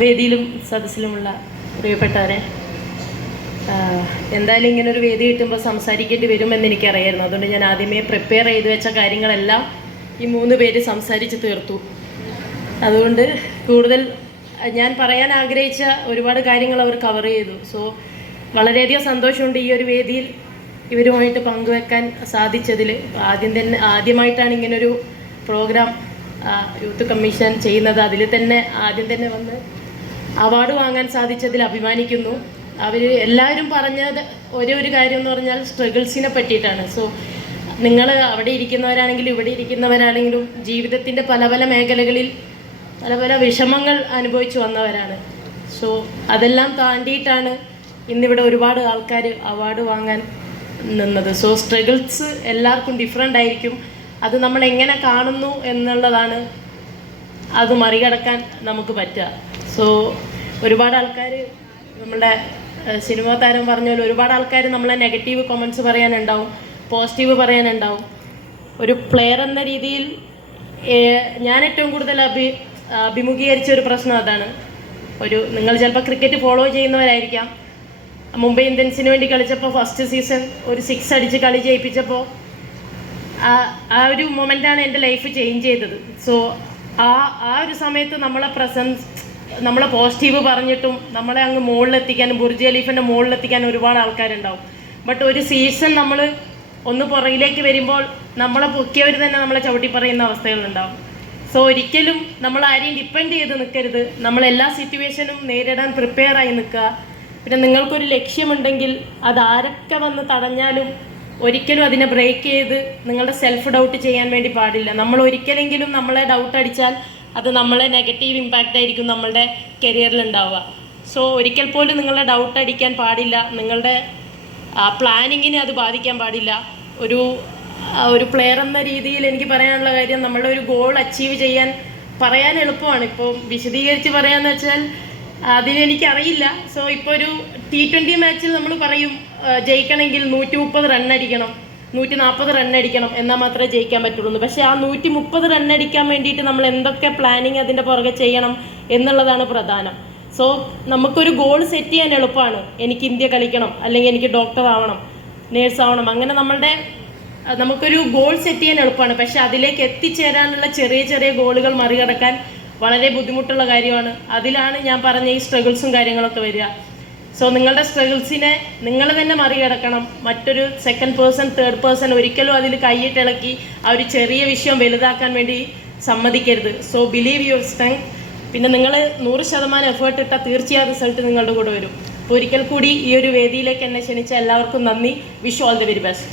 വേദിയിലും സദസ്സിലുമുള്ള പ്രിയപ്പെട്ടവരെ, എന്തായാലും ഇങ്ങനൊരു വേദി കിട്ടുമ്പോൾ സംസാരിക്കേണ്ടി വരുമെന്ന് എനിക്കറിയായിരുന്നു. അതുകൊണ്ട് ഞാൻ ആദ്യമേ പ്രിപ്പയർ ചെയ്ത് വെച്ച കാര്യങ്ങളെല്ലാം ഈ 3 പേര് സംസാരിച്ച് തീർത്തു. അതുകൊണ്ട് കൂടുതൽ ഞാൻ പറയാൻ ആഗ്രഹിച്ച ഒരുപാട് കാര്യങ്ങൾ അവർ കവർ ചെയ്തു. സോ വളരെയധികം സന്തോഷമുണ്ട് ഈ ഒരു വേദിയിൽ ഇവരുമായിട്ട് പങ്കുവെക്കാൻ സാധിച്ചതിൽ. ആദ്യമായിട്ടാണ് ഇങ്ങനൊരു പ്രോഗ്രാം യൂത്ത് കമ്മീഷൻ ചെയ്യുന്നത്. അതിൽ തന്നെ ആദ്യം തന്നെ വന്ന് അവാർഡ് വാങ്ങാൻ സാധിച്ചതിൽ അഭിമാനിക്കുന്നു. അവർ എല്ലാവരും പറഞ്ഞത് ഒരു കാര്യം എന്ന് പറഞ്ഞാൽ സ്ട്രഗിൾസിനെ പറ്റിയിട്ടാണ്. സോ നിങ്ങൾ അവിടെ ഇരിക്കുന്നവരാണെങ്കിലും ഇവിടെ ഇരിക്കുന്നവരാണെങ്കിലും ജീവിതത്തിൻ്റെ പല പല മേഖലകളിൽ പല പല വിഷമങ്ങൾ അനുഭവിച്ചു വന്നവരാണ്. സോ അതെല്ലാം താണ്ടിയിട്ടാണ് ഇന്നിവിടെ ഒരുപാട് ആൾക്കാർ അവാർഡ് വാങ്ങാൻ നിന്നത്. സോ സ്ട്രഗിൾസ് എല്ലാവർക്കും ഡിഫറെൻ്റ് ആയിരിക്കും. അത് നമ്മൾ എങ്ങനെ കാണുന്നു എന്നുള്ളതാണ് അത് മറികടക്കാൻ നമുക്ക് പറ്റുക. സോ ഒരുപാട് ആൾക്കാർ നമ്മുടെ സിനിമാ താരം പറഞ്ഞ പോലെ ഒരുപാട് ആൾക്കാർ നമ്മളെ നെഗറ്റീവ് കമൻറ്റ്സ് പറയാനുണ്ടാവും, പോസിറ്റീവ് പറയാനുണ്ടാവും. ഒരു പ്ലെയർ എന്ന രീതിയിൽ ഞാൻ ഏറ്റവും കൂടുതൽ അഭിമുഖീകരിച്ച ഒരു പ്രശ്നം അതാണ്. നിങ്ങൾ ചിലപ്പോൾ ക്രിക്കറ്റ് ഫോളോ ചെയ്യുന്നവരായിരിക്കാം. മുംബൈ ഇന്ത്യൻസിന് വേണ്ടി കളിച്ചപ്പോൾ ഫസ്റ്റ് സീസൺ ഒരു 6 അടിച്ച് കളി ജയിപ്പിച്ചപ്പോൾ ആ ഒരു മൊമെൻ്റാണ് എൻ്റെ ലൈഫ് ചേഞ്ച് ചെയ്തത്. സോ ആ ഒരു സമയത്ത് നമ്മളെ പോസിറ്റീവ് പറഞ്ഞിട്ടും നമ്മളെ അങ്ങ് മുകളിലെത്തിക്കാനും ബുർജ് ഖലീഫിൻ്റെ മുകളിലെത്തിക്കാനും ഒരുപാട് ആൾക്കാരുണ്ടാവും. ബട്ട് ഒരു സീസൺ നമ്മൾ ഒന്ന് പുറകിലേക്ക് വരുമ്പോൾ നമ്മളെ പൊക്കിയവർ തന്നെ നമ്മളെ ചവിട്ടി പറയുന്ന അവസ്ഥകളുണ്ടാവും. സോ ഒരിക്കലും നമ്മൾ ആരെയും ഡിപ്പെൻഡ് ചെയ്ത് നിൽക്കരുത്. നമ്മളെല്ലാ സിറ്റുവേഷനും നേരിടാൻ പ്രിപ്പയറായി നിൽക്കുക. പിന്നെ നിങ്ങൾക്കൊരു ലക്ഷ്യമുണ്ടെങ്കിൽ അത് ആരൊക്കെ വന്ന് തടഞ്ഞാലും ഒരിക്കലും അതിനെ ബ്രേക്ക് ചെയ്ത് നിങ്ങളുടെ സെൽഫ് ഡൗട്ട് ചെയ്യാൻ വേണ്ടി പാടില്ല. നമ്മൾ ഒരിക്കലെങ്കിലും നമ്മളെ ഡൗട്ട് അടിച്ചാൽ അത് നമ്മളെ നെഗറ്റീവ് ഇമ്പാക്റ്റ് ആയിരിക്കും നമ്മളുടെ കരിയറിൽ ഉണ്ടാവുക. സോ ഒരിക്കൽ പോലും നിങ്ങളെ ഡൗട്ട് അടിക്കാൻ പാടില്ല. നിങ്ങളുടെ പ്ലാനിങ്ങിനെ അത് ബാധിക്കാൻ പാടില്ല. ഒരു പ്ലെയർ എന്ന രീതിയിൽ എനിക്ക് പറയാനുള്ള കാര്യം, നമ്മളുടെ ഒരു ഗോൾ അച്ചീവ് ചെയ്യാൻ പറയാൻ എളുപ്പമാണ്. ഇപ്പോൾ വിശദീകരിച്ച് പറയാമെന്ന് വെച്ചാൽ അതിനെനിക്കറിയില്ല. സോ ഇപ്പോൾ ഒരു T20 മാച്ചിൽ നമ്മൾ പറയും ജയിക്കണമെങ്കിൽ 130 റൺ അടിക്കണം, 140 റൺ അടിക്കണം, എന്നാൽ മാത്രമേ ജയിക്കാൻ പറ്റുള്ളൂ. പക്ഷേ ആ 130 റൺ അടിക്കാൻ വേണ്ടിയിട്ട് നമ്മൾ എന്തൊക്കെ പ്ലാനിങ് അതിൻ്റെ പുറകെ ചെയ്യണം എന്നുള്ളതാണ് പ്രധാനം. സോ നമുക്കൊരു ഗോൾ സെറ്റ് ചെയ്യാൻ എളുപ്പമാണ്. എനിക്ക് ഇന്ത്യ കളിക്കണം, അല്ലെങ്കിൽ എനിക്ക് ഡോക്ടർ ആവണം, നേഴ്സ് ആവണം. അങ്ങനെ നമുക്കൊരു ഗോൾ സെറ്റ് ചെയ്യാൻ എളുപ്പമാണ്. പക്ഷെ അതിലേക്ക് എത്തിച്ചേരാനുള്ള ചെറിയ ചെറിയ ഗോളുകൾ മറികടക്കാൻ വളരെ ബുദ്ധിമുട്ടുള്ള കാര്യമാണ്. അതിലാണ് ഞാൻ പറഞ്ഞ ഈ സ്ട്രഗിൾസും കാര്യങ്ങളൊക്കെ വരിക. സോ നിങ്ങളുടെ സ്ട്രഗിൾസിനെ നിങ്ങൾ തന്നെ മറികടക്കണം. മറ്റൊരു സെക്കൻഡ് പേഴ്സൺ, തേർഡ് പേഴ്സൺ ഒരിക്കലും അതിൽ കൈയിട്ടിളക്കി ആ ഒരു ചെറിയ വിഷയം വലുതാക്കാൻ വേണ്ടി സമ്മതിക്കരുത്. So believe your strength. പിന്നെ നിങ്ങൾ 100% എഫേർട്ട് ഇട്ടാൽ തീർച്ചയായും റിസൾട്ട് നിങ്ങളുടെ കൂടെ വരും. ഒരിക്കൽ കൂടി ഈ ഒരു വേദിയിലേക്ക് എന്നെ ക്ഷണിച്ച എല്ലാവർക്കും നന്ദി. Wish all the very best.